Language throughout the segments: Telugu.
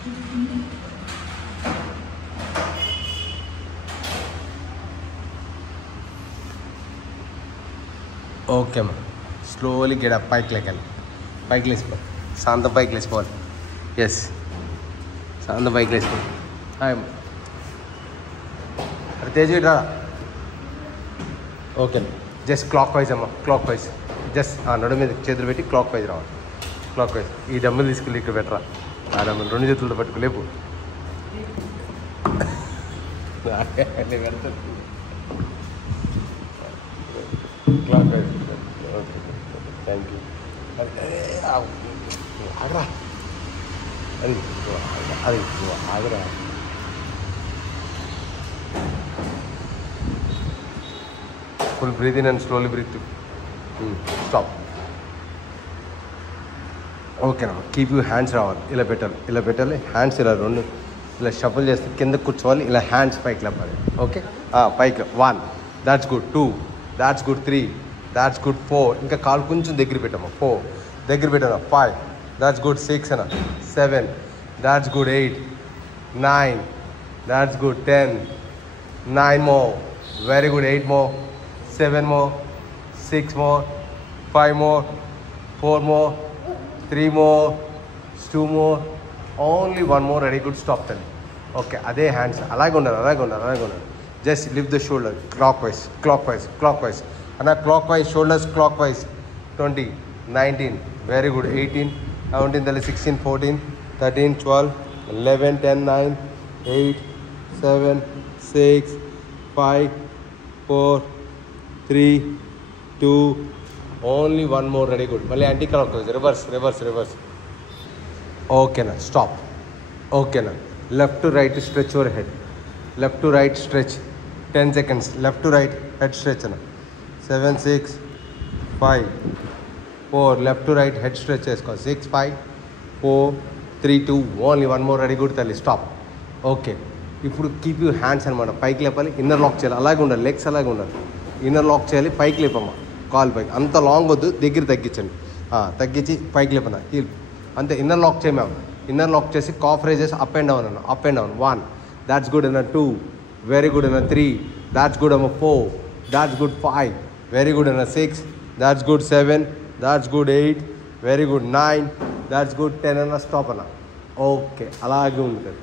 ఓకే అమ్మా. Slowly get up. పైకి లేకాలి. పైకి లేచిపోవాలి. శాంతం పైకి లేచిపోవాలి. ఎస్, శాంతం పైకి లేచిపోవాలి. హాయ్ అమ్మ. అరే తేజ్ రా. ఓకే, జస్ట్ క్లాక్ వైజ్ అమ్మా. క్లాక్ వైజ్ జస్ట్ నడు మీద చేతులు పెట్టి క్లాక్ వైజ్ రావాలి. Clock wise. ఈ డమ్ములు తీసుకెళ్ళి ఇక్కడ పెట్టరా. ఆ డమ్ములు 2 చేతులతో పట్టుకు లేపు. Clockwise. Okay, thank you. ఆగరా. అది అది ఆగరా. Full breath in and slowly breath. Stop. ఓకేనా. కీప్ యూ హ్యాండ్స్ రావాలి. ఇలా పెట్టాలి. ఇలా పెట్టాలి. హ్యాండ్స్ ఇలా 2 ఇలా షఫల్ చేస్తే కింద కూర్చోవాలి. ఇలా హ్యాండ్స్ పైకి లేపాలి. ఓకే, పైకి 1, that's good. 2, that's good. 3, that's good. 4, ఇంకా కాలు కొంచెం దగ్గర పెట్టామా. 4 దగ్గర పెట్టాను. 5, దాట్స్ గుడ్. 6 అన్న. 7, that's good. 8, 9, that's good. 10, 9 more, very good. 8 more, 7 more, 6 more, 5 more, 4 more, 3 more, 2 more, only 1 more. Very good. Stop then. Okay, అదే హ్యాండ్స్ అలాగే ఉండాలి. Just lift the shoulder clockwise అన్న. Clockwise shoulders clockwise. 20, 19, very good. 18, 17, 16, 14, 13, 12, 11, 10, 9, 8, 7, 6, 5, 4, 3, 2, only 1 more. Very good. మళ్ళీ యాంటీ క్లాక్ వైజ్. రివర్స్. ఓకేనా. స్టాప్. ఓకేనా. Left to right stretch your head. Left to right stretch 10 seconds. Left to write head stretch అన్న. 7, 6, 5, 4, left to write head stretch చేసుకో. 6, 5, 4, 3, 2, ఓన్లీ 1 more. రెడీ గుడ్ తల్లి. స్టాప్. ఓకే, ఇప్పుడు కీప్ యూ హ్యాండ్స్ అనమాట. పైకి లేపాలి. ఇన్నర్ లాక్ చేయాలి. అలాగే ఉండాలి. లెగ్స్ అలాగే ఉండాలి. ఇన్నర్ లాక్ చేయాలి. పైకి లేపమ్మా. కాల్ పైకి. అంత లాంగ్ వద్దు. దగ్గర తగ్గించండి. తగ్గించి పైకి లేపన్నా. హీల్ అంతే. ఇన్నర్ లాక్ చేయమేమో. ఇన్నర్ లాక్ చేసి calf raises up and down అన్న. Up and down. 1, that's good అన్న. 2, వెరీ గుడ్ అన్న. 3, దాట్స్ గుడ్ అమ్మ. 4, దాట్స్ గుడ్. 5, వెరీ గుడ్ అన్న. 6, that's good. 7, that's good. 8, very good. 9, that's good. 10 అన్న. స్టాప్ అన్న. ఓకే, అలాగే ఉంటుంది.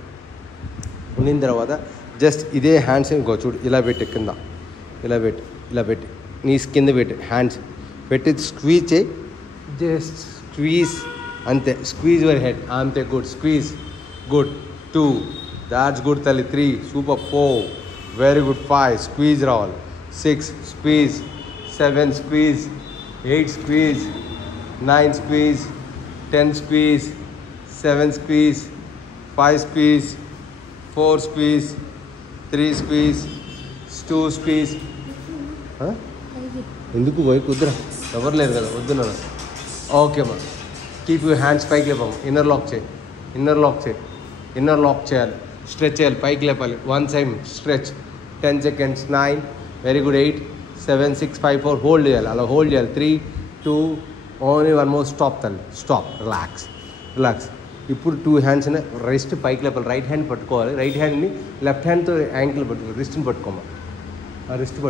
ఉండిన తర్వాత జస్ట్ ఇదే హ్యాండ్స్ ఇంకో చూడు. ఇలా పెట్టి కింద. ఇలా పెట్టి నీ కింద పెట్టి హ్యాండ్స్ పెట్టి స్క్వీజ్ చేయి. జస్ట్ స్క్వీజ్ అంతే. స్క్వీజ్ యువర్ హెడ్ అంతే. Good. Squeeze. Good. 2, that's good తల్లి. 3, సూపర్. 4, very good. 5, స్క్వీజ్ రావాలి. 6, squeeze. 7, squeeze. 8, squeeze. 9, squeeze. 10, squeeze. 7, squeeze. 5, squeeze. 4, squeeze. 3, squeeze. 2, squeeze. ఎందుకు పోయి కుదరా. ఎవరు లేరు కదా. వద్దున్నా. ఓకే అమ్మా. కీప్ యూ హ్యాండ్స్ పైకి లేపాము. ఇన్నర్ లాక్ చేయాలి. స్ట్రెచ్ చేయాలి. పైకి లేపాలి. 1 time stretch. 10 seconds. 9, very good. 8, 7, 6, 5, 4, hold చేయాలి. అలా హోల్డ్ చేయాలి. 3, 2, ఓన్లీ 1 more. స్టాప్ తల్లి. స్టాప్. రిలాక్స్. ఇప్పుడు 2 hands రిస్ట్ పైకి లేపాలి. రైట్ హ్యాండ్ పట్టుకోవాలి. రైట్ హ్యాండ్ని లెఫ్ట్ హ్యాండ్తో యాంకిల్ పట్టుకో. రిస్ట్ని పట్టుకోమా. రిస్ట్ని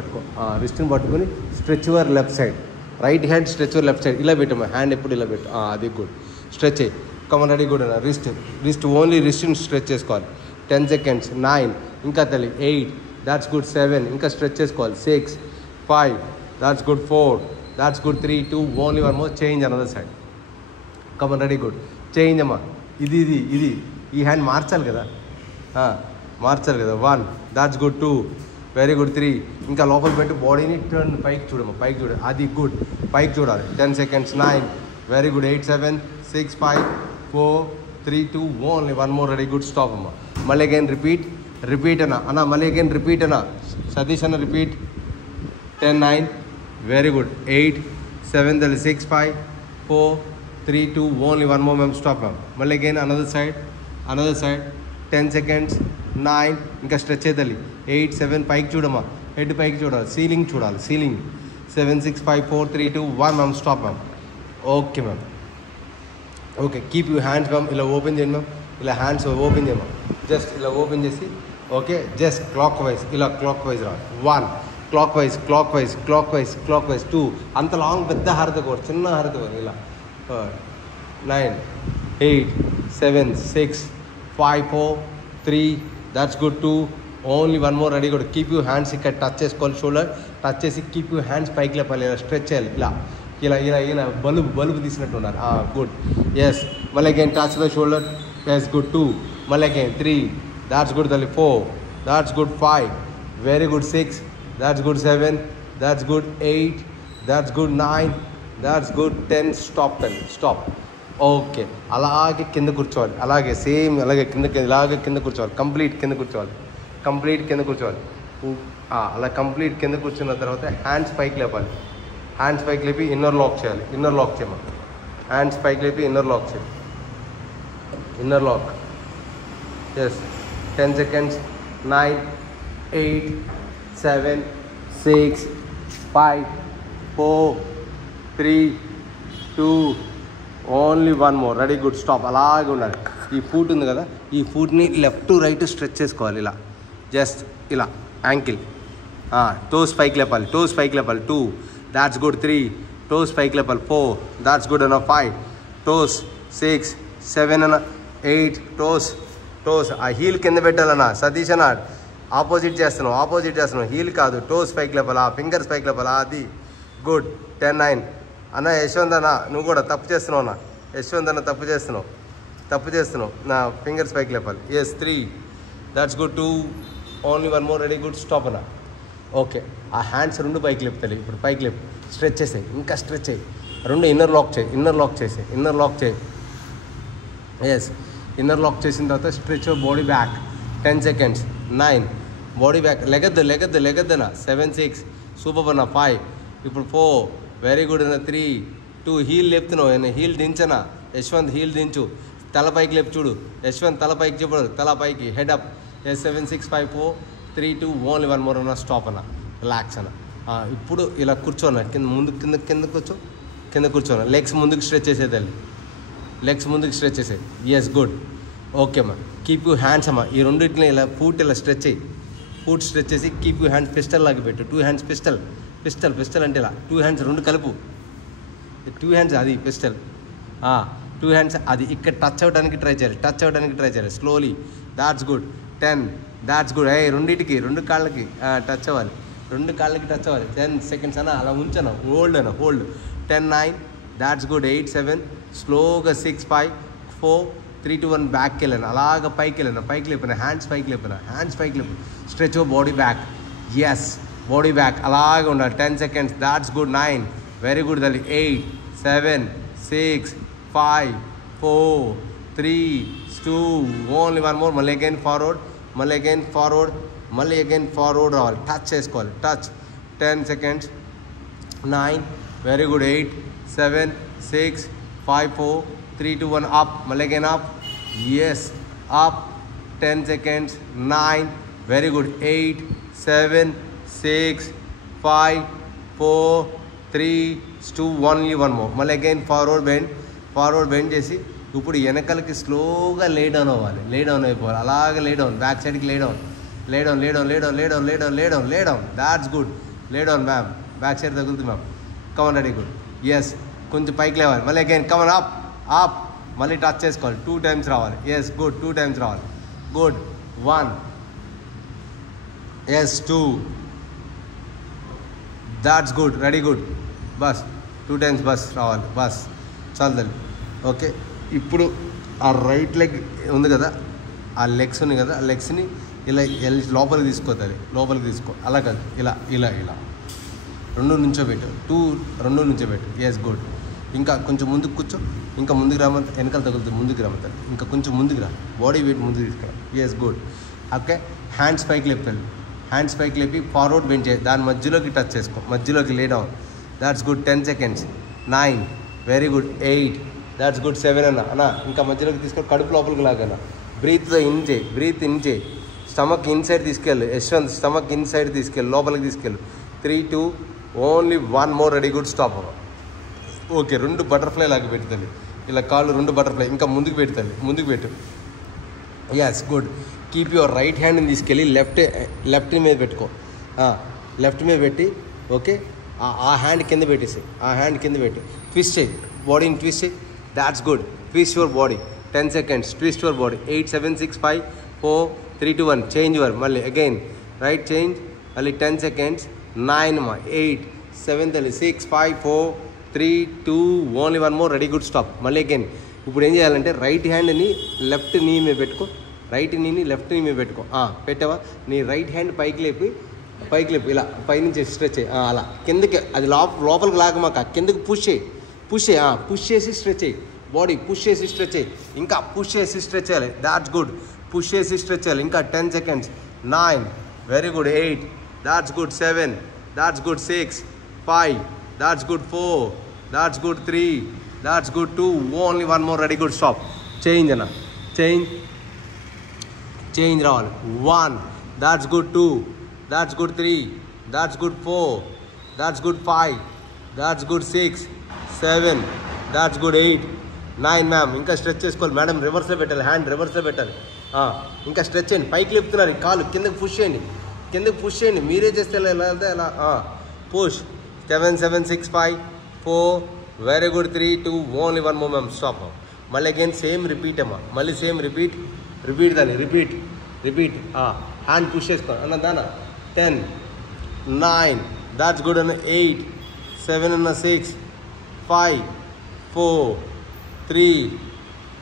పట్టుకొని stretch your left side. Right hand stretch your left side. ఇలా పెట్టమ్మా. హ్యాండ్ ఎప్పుడు ఇలా పెట్టు. అది గుడ్. స్ట్రెచ్ అయ్యి కమన్. రెడీ గుడ్ అన్న. రిస్ట్ ఓన్లీ రిస్ట్ని స్ట్రెచ్ చేసుకోవాలి. 10 seconds. 9, ఇంకా తల్లి. 8, దాట్స్ గుడ్. 7, ఇంకా స్ట్రెచ్ చేసుకోవాలి. 6, 5, that's good. 4, that's good. 3, 2, only 1 more. Change another side. Come on. Ready good. Change అమ్మా. ఇది ఈ హ్యాండ్ మార్చాలి కదా. 1, దాట్స్ గుడ్. 2, very good. 3, ఇంకా లోపల పెట్టి బాడీని టర్న్. పైకి చూడమ్మా. పైకి చూడాలి. అది గుడ్. పైకి చూడాలి. 10 seconds. 9, very good. 8, 7, 6, 5, 4, 3, 2, only 1 more. Ready good. Stop అమ్మా. మళ్ళీ అగైన్ రిపీట్ అన్న. మళ్ళీ అగైన్ రిపీట్ అన్న. సతీష్ అన్న repeat. 10, 9, very good. 8, 7, 6, 5, 4, 3, 2, only 1 more. మేము స్టాప్ మ్యామ్. మళ్ళీ అగైన్ అనదర్ సైడ్. 10 seconds. 9, ఇంకా స్ట్రెచ్ అవుతుంది. 8, 7, పైకి చూడమ్మా. హెడ్ పైకి చూడాలి. Ceiling 7, 6, 5, 4, 3, 2, 1 ma'am. Stop ma'am. Okay ma'am. Okay keep you hands ma'am ఇలా ఓపెన్ చేయండి మ్యామ్ ఇలా హ్యాండ్స్ ఓపెన్ చేయండి మ్యామ్ జస్ట్ ఇలా ఓపెన్ చేసి ఓకే జస్ట్ క్లాక్ వైజ్ ఇలా క్లాక్ వైజ్ రావాలి 1 clock wise clock wise clock wise clock wise 2 అంత లాంగ్ పెద్ద హారత కూడా చిన్న హారత కూడా ఇలా 9 8 7 6 5 4 3 that's good 2 only 1 more ready కూడా కీప్ యూ హ్యాండ్స్ ఇక్కడ టచ్ చేసుకోవాలి షోల్డర్ టచ్ చేసి కీప్ యూ హ్యాండ్స్ పైకి లేపాలి ఇలా స్ట్రెచ్ చేయాలి ఇలా ఇలా ఇలా ఇలా బలుబు తీసినట్టు ఉన్నారు గుడ్ ఎస్ మళ్ళీ again touch the shoulder yes good 2 మళ్ళీ అగైన్ 3 దాట్స్ గుడ్ తల్లి 4 that's good 5 very good 6 that's good 7 that's good 8 that's good 9 that's good 10 stop తల్లి స్టాప్ ఓకే అలాగే కింద కూర్చోవాలి అలాగే సేమ్ అలాగే ఇలాగే కింద కూర్చోవాలి కంప్లీట్ కింద కూర్చోవాలి అలా కంప్లీట్ కింద కూర్చున్న తర్వాత హ్యాండ్స్ పైకి లేపాలి హ్యాండ్స్ పైకి లేపి ఇన్నర్ లాక్ చేయాలి ఇన్నర్ లాక్ చేయమని హ్యాండ్స్ పైకి లేపి ఇన్నర్ లాక్ చేయాలి inner lock yes 10 seconds 9 8 7 6 5 4 3 2 only 1 more ready good stop అలాగే ఉండాలి ఈ ఫూట్ ఉంది కదా ఈ ఫూట్ని లెఫ్ట్ టు రైట్ స్ట్రెచ్ చేసుకోవాలి ఇలా జస్ట్ ఇలా యాంకిల్ టోస్ పైకి లేపాలి 2 దాట్స్ గుడ్ 3 టోస్ పైకి లేపాలి 4 దాట్స్ గుడ్ అన్న 5 టోస్ 6 7 అన్న 8 టోస్ ఆ హీల్ కింద పెట్టాలన్నా సతీష్ అన్న ఆపోజిట్ చేస్తున్నావు హీల్ కాదు టోస్ పైకి లేపాలా ఫింగర్స్ పైకి లేపాలా అది గుడ్ 10 9 అన్న యశ్వంత్ అన్న నువ్వు కూడా తప్పు చేస్తున్నావు అన్న యశ్వంత్ అన్న తప్పు చేస్తున్నావు నా ఫింగర్స్ పైకి లేపాలి yes 3 that's good 2 only 1 more ready good stop అన్న ఓకే ఆ హ్యాండ్స్ 2 పైకి లేపుతాయి ఇప్పుడు పైకి లేపు స్ట్రెచ్ చేసాయి ఇంకా స్ట్రెచ్ చేయి 2 ఇన్నర్ లాక్ చేయి ఎస్ ఇన్నర్ లాక్ చేసిన తర్వాత stretch body back 10 seconds 9 body back లెగద్దనా 7 6 సూపర్ అన్న 5 ఇప్పుడు 4 వెరీ గుడ్ అన్న 3 2 హీల్ లేపుతున్నావు హీల్ దించనా యశ్వంత్ హీల్ దించు తల పైకి లేపు చూడు యశ్వంత్ తల పైకి చెప్పడు తల పైకి హెడ్ అప్ 7 6 5 4 3 2 ఓన్లీ 1 మోర్ అన్న స్టాప్ అన్న రిలాక్స్ అన్న ఇప్పుడు ఇలా కూర్చోన్న కింద కూర్చోన్న లెగ్స్ ముందుకు స్ట్రెచ్ చేసేది ఎస్ గుడ్ ఓకే అమ్మా కీప్ యూ హ్యాండ్స్ అమ్మా ఈ రెండింటిని ఇలా ఫూట్ ఇలా స్ట్రెచ్ చేసి కీప్ యూ హ్యాండ్స్ పిస్టల్ లాగా పెట్టు 2 hands పిస్టల్ అంటే ఇలా 2 hands 2 కలుపు 2 hands అది పిస్టల్ 2 hands అది ఇక్కడ టచ్ అవ్వడానికి ట్రై చేయాలి slowly that's good 10 that's good రెండింటికి 2 కాళ్ళకి టచ్ అవ్వాలి 10 seconds అన్న అలా ఉంచను హోల్డ్ 10 9 దాట్స్ గుడ్ 8 7 స్లోగా 6 5 4 3 2 1 బ్యాక్కి వెళ్ళాను అలాగ పైకి లేపాను హ్యాండ్స్ పైకి లేపు stretch body back yes body back అలాగే ఉండాలి 10 seconds that's good 9 very good తల్లి 8 7 6 5 4 3 2 ఓన్లీ 1 మోర్ మళ్ళీ అగైన్ ఫార్వర్డ్ రావాలి టచ్ చేసుకోవాలి 10 seconds 9 వెరీ గుడ్ 8 7 6 5 4 3 2 1 up మళ్ళీ again up yes up 10 seconds 9 very good 8 7 6 5 4 3 2 only 1 more మళ్ళీ అగైన్ ఫార్వర్డ్ బెండ్ చేసి ఇప్పుడు వెనకాలకి స్లోగా లే డౌన్ అయిపోవాలి అలాగే లే డౌన్ బ్యాక్ సైడ్కి lay down that's good lay down ma'am back side తగులుతుంది ma'am come on ready good yes కొంచెం పైకి లేవాలి మళ్ళీ అగైన్ కమన్ అప్ మళ్ళీ టచ్ చేసుకోవాలి 2 times రావాలి ఎస్ గుడ్ 2 times రావాలి good 1 yes 2 that's good ready good బస్ 2 times బస్ రావాలి బస్ చాలు ఓకే ఇప్పుడు ఆ రైట్ లెగ్ ఉంది కదా ఆ లెగ్స్ ఉన్నాయి కదా ఆ లెగ్స్ని ఇలా లోపలికి తీసుకో అలా కాదు ఇలా 2 నుంచోబెట్టు ఎస్ గుడ్ ఇంకా కొంచెం ముందుకు కూర్చో ఇంకా ముందుకు రామంత వెనకాల తగులుతుంది ముందుకు రామంత ఇంకా కొంచెం ముందుకు రా బాడీ వెయిట్ ముందుకు తీసుకురా ఎస్ గుడ్ ఓకే హ్యాండ్స్ పైకి లేపి ఫార్వర్డ్ బెండ్ చేయి దాని మధ్యలోకి టచ్ చేసుకో మధ్యలోకి లే down that's good 10 seconds 9 very good 8 that's good 7 అన్న ఇంకా మధ్యలోకి తీసుకొని కడుపు లోపలికి లాగన్నా బ్రీత్ ఇన్ చేయి స్టమక్ ఇన్సైడ్ తీసుకెళ్ళు యశ్వంత్ స్టమక్ ఇన్సైడ్ తీసుకెళ్ళు లోపలికి తీసుకెళ్ళు 3 2 only 1 more ready good stop okay 2 butterfly లాగా పెడుతుంది ఇలా కాళ్ళు 2 బటర్ఫ్లై. ఇంకా ముందుకు పెడతాను, ముందుకు పెట్టు. Yes good. Keep your right హ్యాండ్ని తీసుకెళ్ళి లెఫ్ట్ మీద పెట్టుకో. లెఫ్ట్ మీద పెట్టి ఓకే ఆ హ్యాండ్ కింద పెట్టేసి, ఆ హ్యాండ్ కింద పెట్టి ట్విస్ట్ చేయి, బాడీని ట్విస్ట్ చేయి. That's good. Twist your body 10 seconds. Twist your body. 8 7 6 5 4 3 2 1 change your. మళ్ళీ అగైన్ రైట్ చేంజ్. మళ్ళీ 10 seconds. 9 8 7 6 5 4 3 2 only 1 more. Ready good stop. మళ్ళీ అగైన్. ఇప్పుడు ఏం చేయాలంటే రైట్ హ్యాండ్ని లెఫ్ట్ నీ మీద పెట్టుకో, రైట్ నీని లెఫ్ట్ నీ మీద పెట్టుకో. పెట్టావా? నీ రైట్ హ్యాండ్ పైకి లేపి ఇలా పైనుంచి స్ట్రెచ్ చేయి. అలా కిందకి, అది లోపలికి లాగమాక, కిందకి పుష్ చేయి. పుష్ చేసి స్ట్రెచ్ చేయి. బాడీ పుష్ చేసి స్ట్రెచ్ చేయి. ఇంకా పుష్ చేసి స్ట్రెచ్ చేయాలి. That's good. పుష్ చేసి స్ట్రెచ్ చేయాలి. ఇంకా 10 seconds. 9 very good. 8 that's good. 7 that's good. 6 5 that's good. 4 that's good. 3 that's good. 2 only 1 more. Ready good stop. Change అన్న, చేంజ్ రావాలి. 1 that's good. 2 that's good. 3 that's good. 4 that's good. 5 that's good. 6 7 that's good. 8 9 ma'am. ఇంకా స్ట్రెచ్ చేసుకోవాలి మేడం. రివర్స్లో పెట్టాలి, హ్యాండ్ రివర్స్లో పెట్టాలి. ఇంకా స్ట్రెచ్ చేయండి. పైకి లేపుతున్నారు, కాలు కిందకి పుష్ చేయండి. మీరే చేస్తే ఎలా push. 7 7 6 5 4 very good. 3 2 only 1 more ma'am. Stop. మళ్ళీ అగైన్ సేమ్ రిపీట్ అమ్మా. మళ్ళీ సేమ్ రిపీట్ దాన్ని రిపీట్. హ్యాండ్ పుష్ చేసుకో అన్న దానా. 10 9 దాట్స్ గుడ్ అన్న. 8 7 అన్న. 6 5 4 3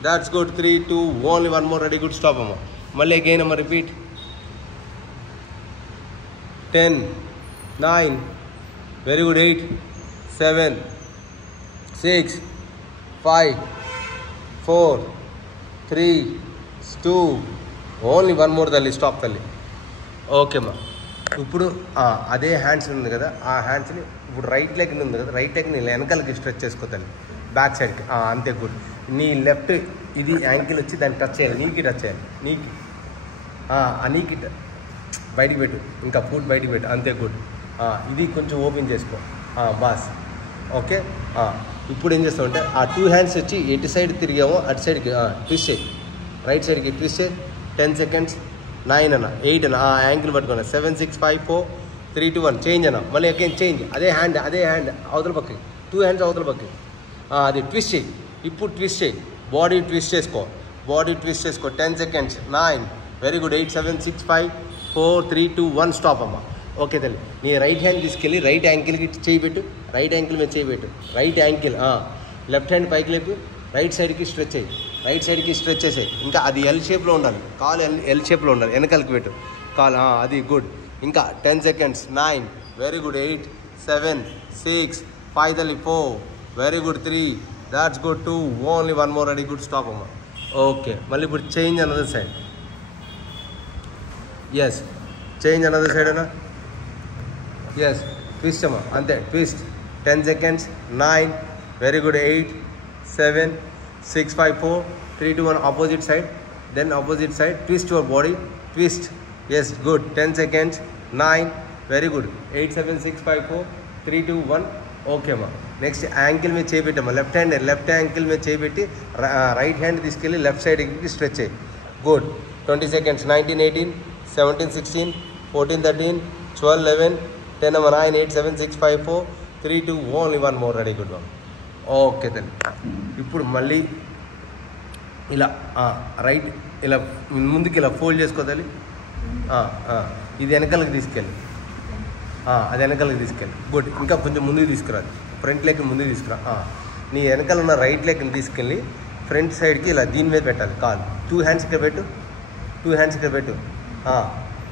that's good. 3 2 only 1 more. Ready good stop అమ్మా. మళ్ళీ అగైన్ అమ్మ repeat. 10 9 very good. 8 7 6 5 4 3 2 only 1 more తల్లి. స్టాప్ తల్లి. ఓకేమ్మా. ఇప్పుడు అదే హ్యాండ్స్ ఉంది కదా, ఆ హ్యాండ్స్ని ఇప్పుడు రైట్ లెగ్ ఉంది కదా, రైట్ లెగ్ని వెనకాలకి స్ట్రెచ్ చేసుకో తల్లి, బ్యాక్ సైడ్కి. అంతే గుడ్. నీ లెఫ్ట్ ఇది యాంకిల్ వచ్చి దాన్ని టచ్ చేయాలి, నీకి టచ్ చేయాలి. నీకి బయటికి పెట్టు, ఇంకా ఫుట్ బయటికి పెట్టు. అంతే గుడ్. ఇది కొంచెం ఓపెన్ చేసుకో బాస్. ఓకే. ఇప్పుడు ఏం చేస్తామంటే ఆ 2 hands వచ్చి ఎటు సైడ్ తిరిగామో అటు సైడ్కి ట్విస్ట్ చేయి, రైట్ సైడ్కి ట్విస్ట్ చేయి. 10 seconds. 9 అన్న. 8 అన్న. యాంకిల్ పట్టుకున్నా. 7 6 5 4 3 2 1 చేంజ్ అన్న. మళ్ళీ అగైన్ చేంజ్. అదే హ్యాండ్ అవతల పక్కకి, 2 hands అవతల పక్కకి. అది ట్విస్ట్ చేయి. ఇప్పుడు ట్విస్ట్ చేయి. బాడీ ట్విస్ట్ చేసుకో. 10 seconds. 9 very good. 8 7 6 5 4 3 2 1 స్టాప్ అమ్మ. ఓకే తల్లి. నీ రైట్ హ్యాండ్ తీసుకెళ్ళి రైట్ యాంకిల్కి చేయి పెట్టు, రైట్ యాంకిల్ మీద చేయి పెట్టు. Right ankle. లెఫ్ట్ హ్యాండ్ పైకి లేపు, రైట్ సైడ్కి స్ట్రెచ్ చేయి, రైట్ సైడ్కి స్ట్రెచ్ చేసేయి. ఇంకా అది ఎల్ షేప్లో ఉండాలి, కాలు ఎల్ షేప్లో ఉండాలి, వెనకాలకి పెట్టు కాలు. అది గుడ్. ఇంకా 10 seconds. 9 very good. 8 7 6 5 తల్లి. 4 very good. 3 that's good. 2 only 1 more. Ready good stop అమ్మ. ఓకే. మళ్ళీ ఇప్పుడు change another side. Yes change another side అన్నా. ఎస్ ట్విస్ట్ అమ్మా. అంతే twist. 10 seconds. 9 very good. 8 7 6 5 4 3 2 1 opposite side. Then opposite side. Twist your body. Twist. Yes good. 10 seconds. 9 very good. 8 7 6 5 4 3 2 1 okay అమ్మా. నెక్స్ట్ యాంకిల్ మీద చేపెట్టమ్మా. లెఫ్ట్ యాంకిల్ మీద చేపెట్టి రైట్ హ్యాండ్ తీసుకెళ్ళి లెఫ్ట్ సైడ్కి స్ట్రెచ్ చేయి. గుడ్. 20 seconds. 19 18 17 16 14 13 12 11 10 అమ్మా. 9 8 7 6 5 4 3 2 ఓన్లీ 1 more. రెడీ గుడ్ అమ్మా. ఓకే తల్లి. ఇప్పుడు మళ్ళీ ఇలా రైట్ ఇలా ముందుకి ఇలా ఫోల్డ్ చేసుకోవాలి. ఇది వెనకాలకి తీసుకెళ్ళి, అది వెనకాలకి తీసుకెళ్ళి. గుడ్. ఇంకా కొంచెం ముందుకు తీసుకురాదు, ఫ్రంట్ లెగ్ ముందుకు తీసుకురా. నీ వెనకాల ఉన్న రైట్ లెగ్ని తీసుకెళ్ళి ఫ్రంట్ సైడ్కి ఇలా దీని మీద పెట్టాలి కాలు. 2 hands ఇక్కడ పెట్టు, 2 hands ఇక్కడ పెట్టు.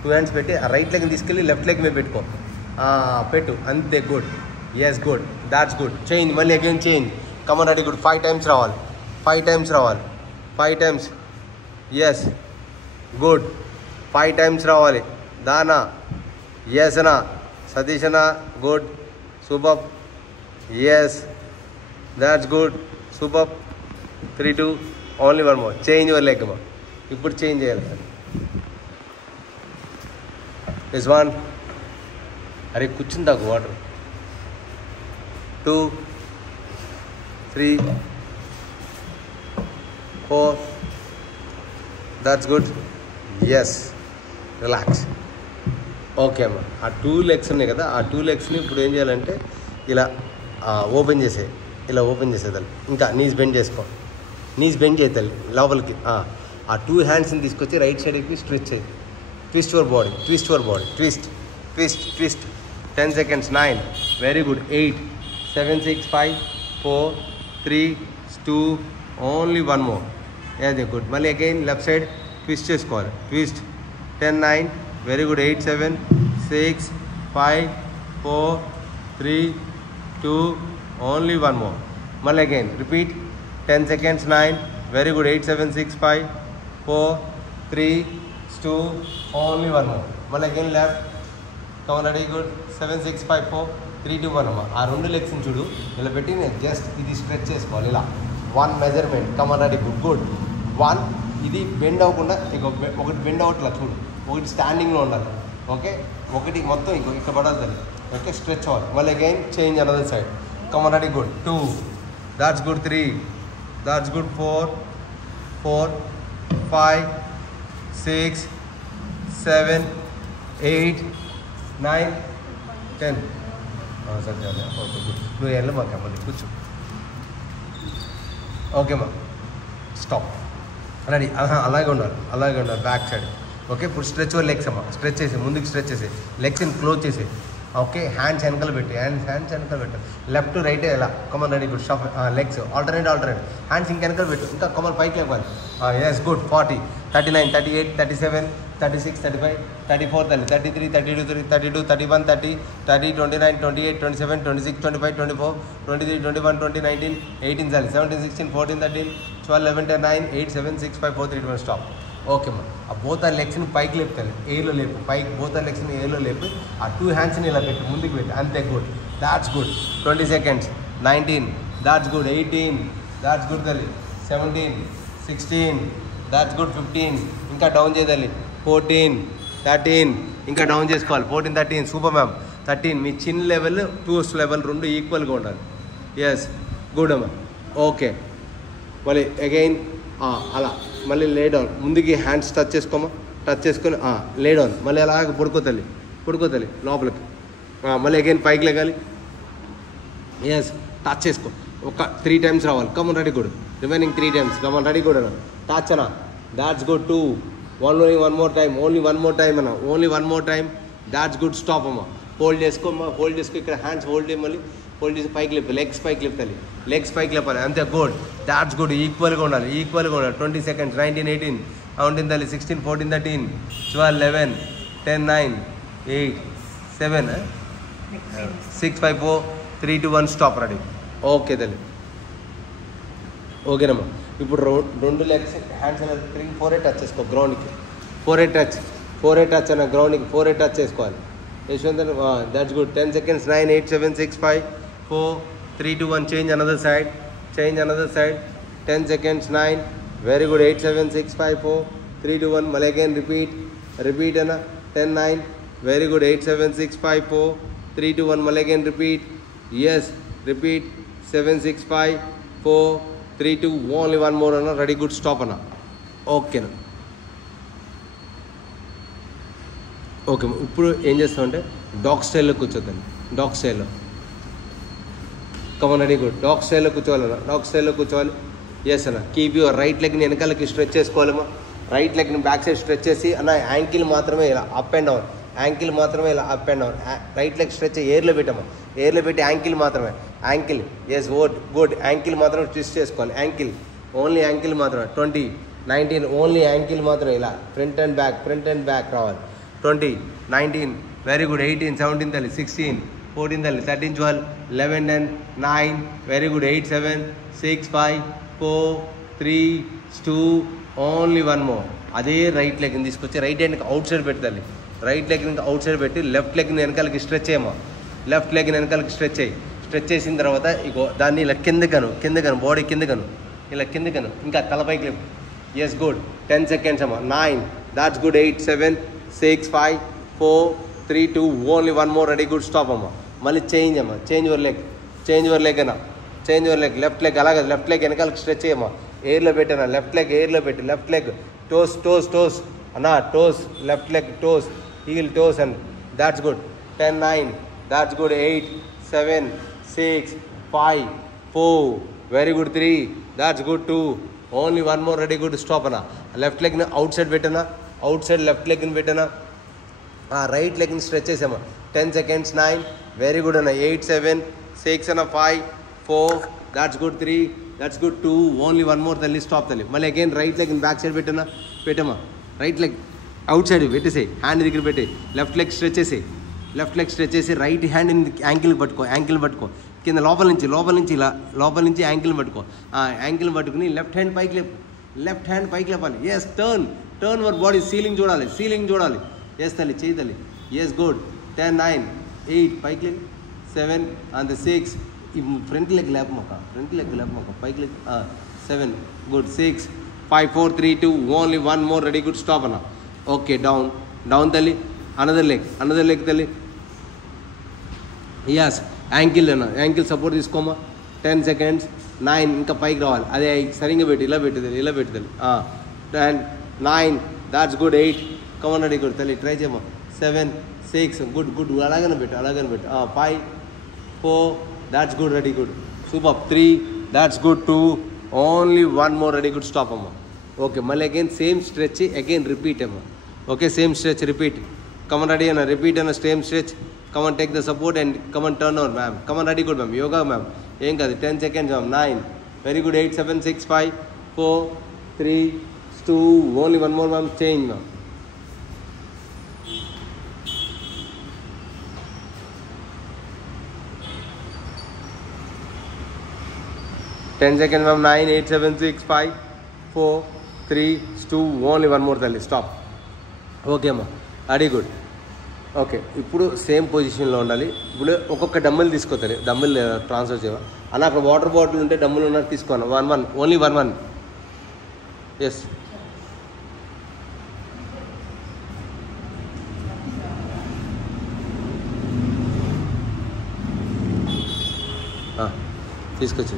2 hands పెట్టి ఆ రైట్ లెగ్ని తీసుకెళ్ళి లెఫ్ట్ లెగ్ మీద పెట్టుకో. పెట్టు. అంతే. Good. Yes good. That's good. Change. మళ్ళీ again change. Come on. Ready good. 5 times రావాలి. 5 times రావాలి. 5 times. Yes good. 5 times రావాలి. దానా. ఎస్ అనా. సతీష్ అనా. Good. Super. Yes that's good. Super. 3 2 only 1 more. Change your leg అమ్మా. ఇప్పుడు చేంజ్ చేయాలి సార్. ఇస్ 1. అరే కూర్చుని తాగు water. 2 3 4. That's good. Yes. Relax. Okay అమ్మ. ఆ 2 legs ఉన్నాయి కదా, ఆ 2 legsని ఇప్పుడు ఏం చేయాలంటే ఇలా ఓపెన్ చేసే, ఇలా ఓపెన్ చేసేదాన్ని. ఇంకా నీస్ బెండ్ చేసుకో, నీస్ బెండ్ చేయాలి లోపలికి. ఆ 2 handsని తీసుకొచ్చి రైట్ సైడ్కి స్ట్రెచ్ చేయి. Twist your body, twist your body, twist twist twist. 10 seconds. 9. Very good. 8 7 6 5 4 3 2. Only 1 more. Very good. మళ్ళీ అగైన్ లెఫ్ట్ సైడ్ ట్విస్ట్ చేసుకోవాలి. Twist. 10 9. Very good. 8 7 6 5 4 3 2. Only 1 more. మళ్ళీ again repeat. 10 seconds. 9. Very good. 8 7 6 5 4 3 2. Only 1 more. మళ్ళీ again left. Come on. Ready. Good. 7 6 5 4 3 2 1 అమ్మ. ఆ 2 legsని చూడు ఇలా పెట్టి నేను జస్ట్ ఇది స్ట్రెచ్ చేసుకోవాలి ఇలా. 1 measurement. Come on. Ready. Good. Good. 1. ఇది బెండ్ అవ్వకుండా ఒకటి బెండ్ అవ్వట్లా చూడు, ఒకటి స్టాండింగ్లో ఉండాలి. ఓకే, ఒకటి మొత్తం ఇక్కడ పడాలి. ఓకే, స్ట్రెచ్ అవ్వాలి. మళ్ళీ again change another side. Come on. Ready. Good. 2. That's good. 3. That's good. 4 5 6 7 8 9 10. సరే ఓకే గుడ్. నువ్వు వెళ్ళమాక, మళ్ళీ కూర్చో. ఓకేమ్మా. స్టాప్. రెడీ. అలాగే ఉండాలి బ్యాక్ సైడ్. ఓకే, ఇప్పుడు స్ట్రెచ్ లెగ్స్ అమ్మా. స్ట్రెచ్ చేసి ముందుకు స్ట్రెచ్ చేసి లెగ్స్ని క్లోజ్ చేసి. ఓకే, హ్యాండ్స్ వెనకాల పెట్టి, హ్యాండ్స్ వెనకాల పెట్టు. లెఫ్ట్ రైట్ ఎలా. Come on. Ready. Good. Chef legs alternate hands ఇంకా వెనకాల పెట్టు. ఇంకా కమన్ పైకి లేవాలి. Yes good. 40 39 38 37 36 35 34 33 32 32 31 30 30 29 28 27 26 25 24 23 21 20 19 18 17 16 14 13 12 11 10 9 8 7 6 5 4 3 2 1. స్టాప్. ఓకే అమ్మా. ఆ బోత్ లెగ్స్ని పైకి లేపుతాను, ఎయిర్లో లేపు. పైకి బోత్ లెగ్స్ని ఎయిర్లో లేపు. ఆ 2 handsని ఇలా పెట్టు, ముందుకు పెట్టు. అంతే. Good. That's good. 20 seconds. 19. That's good. 18. That's good తల్లి. 17 16. That's good. 15. ఇంకా డౌన్ చేయదల్లి. 14 13. ఇంకా డౌన్ చేసుకోవాలి. 14 13. Super ma'am. 13. మీ చిన్ లెవెల్ టూస్ లెవెల్ 2 ఈక్వల్గా ఉండాలి. ఎస్ గుడ్ అమ్మా. ఓకే, మళ్ళీ అగైన్ అలా మళ్ళీ లే డౌన్. ముందుకి హ్యాండ్స్ టచ్ చేసుకోమా. టచ్ చేసుకొని లే డౌన్. మళ్ళీ అలాగ పడుకోతల్లి లోపలికి. మళ్ళీ అగైన్ పైకి లేగాలి. ఎస్ టచ్ చేసుకో. ఒక 3 times రావాలి. Come on. Ready. Good. Remaining 3 times. Come on. Ready. Good అన్న. టచ్ అన్న. That's good. 2. Only 1 more time. Only 1 more time అన్న. Only 1 more time. That's good. Stop అమ్మా. హోల్డ్ చేసుకోమ్మా. హోల్డ్ చేసుకో. ఇక్కడ హ్యాండ్స్ హోల్డ్ చేయి. మళ్ళీ హోల్డ్ చేసి పైకి లేపు. లెగ్స్ పైకి లేపుతాలి. లెగ్స్ పైకి లేపాలి. అంతే. గుడ్. That's good. ఈక్వల్గా ఉండాలి. 20 seconds. 19 18 ఉంటుంది. 16 14 13 12 11 10 9 8 7 6 5 4 3 2 1. స్టాప్. రెడీ. ఓకే తల్లి. ఓకేనమ్మా. ఇప్పుడు 2 legs హ్యాండ్స్ అనేది 3 4 టచ్ చేసుకో గ్రౌండ్కి. 4 టచ్ అన్న గ్రౌండ్కి 4 టచ్ చేసుకోవాలి. Yashwant. That's good. 10 seconds. 9 8 7 6 5 4 3 2 1. Change another side. 10 seconds. 9. Very good. 8 7 6 5 4 3 2 1. మళ్ళీ అగైన్ రిపీట్ అన్న. 10 9. Very good. 8 7 6 5 4 3 2 1. మళ్ళీ again repeat. Yes repeat. 7 6 5 4 3 2. Only 1 more అన్న. రెడీ. గుడ్. స్టాప్ అన్న. ఓకేనా. ఓకే, ఇప్పుడు ఏం చేస్తామంటే డాగ్ స్టైల్లో కూర్చోద్దండి. డాగ్ స్టైల్లో. కమన్. రెడీ. గుడ్. డాగ్ స్టైల్లో కూర్చోవాలన్నా. డాగ్ స్టైల్లో కూర్చోవాలి. ఎస్ అన్న. కీప్ యువర్ రైట్ లెగ్ని వెనకాలకి స్ట్రెచ్ చేసుకోవాలమ్మా. రైట్ లెగ్ని బ్యాక్ సైడ్ స్ట్రెచ్ చేసి అన్న యాంకిల్ మాత్రమే ఇలా up and down. Right leg stretch ఎయిర్లో పెట్టమ్మా. ఎయిర్లో పెట్టి యాంకిల్ మాత్రమే. యాంకిల్. Yes good. యాంకిల్ మాత్రమే ట్విస్ట్ చేసుకోవాలి. యాంకిల్. ఓన్లీ యాంకిల్ మాత్రమే. 20 19. ఓన్లీ యాంకిల్ మాత్రమే ఇలా ఫ్రంట్ అండ్ బ్యాక్ రావాలి. 20 19. Very good. 18 17 తల్లి. 16 14 తల్లి. 13 12 11 10 9. Very good. 8 7 6 5 4 3 2. Only 1 more. అదే రైట్ లెగ్ని తీసుకొచ్చి రైట్ హ్యాండ్కి అవుట్ సైడ్ పెట్టాలి. రైట్ లెగ్ని అవుట్ సైడ్ పెట్టి లెఫ్ట్ లెగ్ని వెనకాలకి స్ట్రెచ్ చేయమా. లెఫ్ట్ లెగ్ని వెనకాలకి స్ట్రెచ్ చేసిన తర్వాత ఇగో దాన్ని ఇలా కిందకను బాడీ కిందకను ఇలా కిందకను. ఇంకా తలపైకి లేపు. Yes good. 10 seconds అమ్మా. 9. That's good. 8 7 6 5 4 3 2. Only 1 more. Ready. Good. Stop అమ్మా. మళ్ళీ చేంజ్ అమ్మా. చేంజ్ యువర్ లెగ్ అన్న. లెఫ్ట్ లెగ్ అలాగే లెఫ్ట్ లెగ్ వెనకాలకి స్ట్రెచ్ చేయమ్మా. ఎయిర్లో పెట్టనా, లెఫ్ట్ లెగ్ ఎయిర్లో పెట్టి, left leg toes toes toes అన్నా, toes left leg toes, heel toes and that's good. 10, 9, that's good. 8, 7, 6, 5, 4, very good. 3, that's good. 2, only 1 more, ready good. Stop అన్నా. లెఫ్ట్ లెగ్ని అవుట్ సైడ్ పెట్టనా, అవుట్ సైడ్ లెఫ్ట్ లెగ్ని పెట్టనా, రైట్ లెగ్ని స్ట్రెచ్ చేసామా. 10 seconds. 9, వెరీ గుడ్ అన్న. 8, 7, 6 అన్న. 5, 4, that's good. 3, that's good. 2, only 1 more తల్లి. స్టాప్ తల్లి. మళ్ళీ అగైన్ రైట్ లెగ్ని బ్యాక్ సైడ్ పెట్టమా. రైట్ లెగ్ అవుట్ సైడ్ పెట్టేసేయి, హ్యాండ్ దగ్గర పెట్టి, లెఫ్ట్ లెగ్ స్ట్రెచ్ చేసి, లెఫ్ట్ లెగ్ స్ట్రెచ్ చేసి, రైట్ హ్యాండ్ యాంకిల్ పట్టుకో, కింద లోపల నుంచి ఇలా లోపల నుంచి యాంకిల్ పట్టుకో. యాంకిల్ పట్టుకుని లెఫ్ట్ హ్యాండ్ పైకి లేపాలి. Yes, turn your body, ceiling చూడాలి. ఎస్ తల్లి, చేయి తల్లి. Yes, good. 10, 9, 8, పైకి లేపు. 7 అండ్ 6, ఈ ఫ్రంట్ లెగ్ లేపమాక, పైకి లేపు. 7, good. 6, 5, 4, 3, 2, only 1 more, ready good. Stop అన్న. ఓకే, డౌన్ తల్లి. అనదర్ లెగ్ తల్లి. యస్, యాంకిల్ సపోర్ట్ తీసుకోమా. 10 seconds. 9, ఇంకా పైకి రావాలి. అదే సరిగ్గా పెట్టి, ఇలా పెట్టుదలి. 10, 9, that's good. 8, come on, ready good తల్లి. ట్రై చేయమా. 7, 6, గుడ్. అలాగనే పెట్టు. 5, 4, that's good, ready good. Super. 3, that's good. 2, only 1 more, ready good. Stop అమ్మా. ఓకే, మళ్ళీ again same stretch, again repeat అమ్మా. Okay, same stretch, repeat. Come on, ready అన్న. రిపీట్ అన్న, same stretch. Come on, take the support and come on, turn over ma'am. Come on, ready good ma'am. Yoga ma'am, ఏం కాదు. 10 seconds ma'am. 9, very good. 8, 7, 6, 5, 4, 3, 2, only 1 more ma'am. Change ma'am. Ten seconds ma'am. 9, 8, 7, 6, 5, 4, 3, 2, only 1 more తల్లి. స్టాప్. ఓకే అమ్మా, రెడీ గుడ్. ఓకే, ఇప్పుడు సేమ్ పొజిషన్లో ఉండాలి. ఇప్పుడు ఒక్కొక్క డమ్మిల్ తీసుకోవాలి. డమ్మిల్ ట్రాన్స్ఫర్ చేయవా అన్న. అక్కడ వాటర్ బాటిల్ ఉంటే డమ్మిల్ ఉన్నట్టు తీసుకోను. 1, ఓన్లీ 1. ఎస్, తీసుకొచ్చి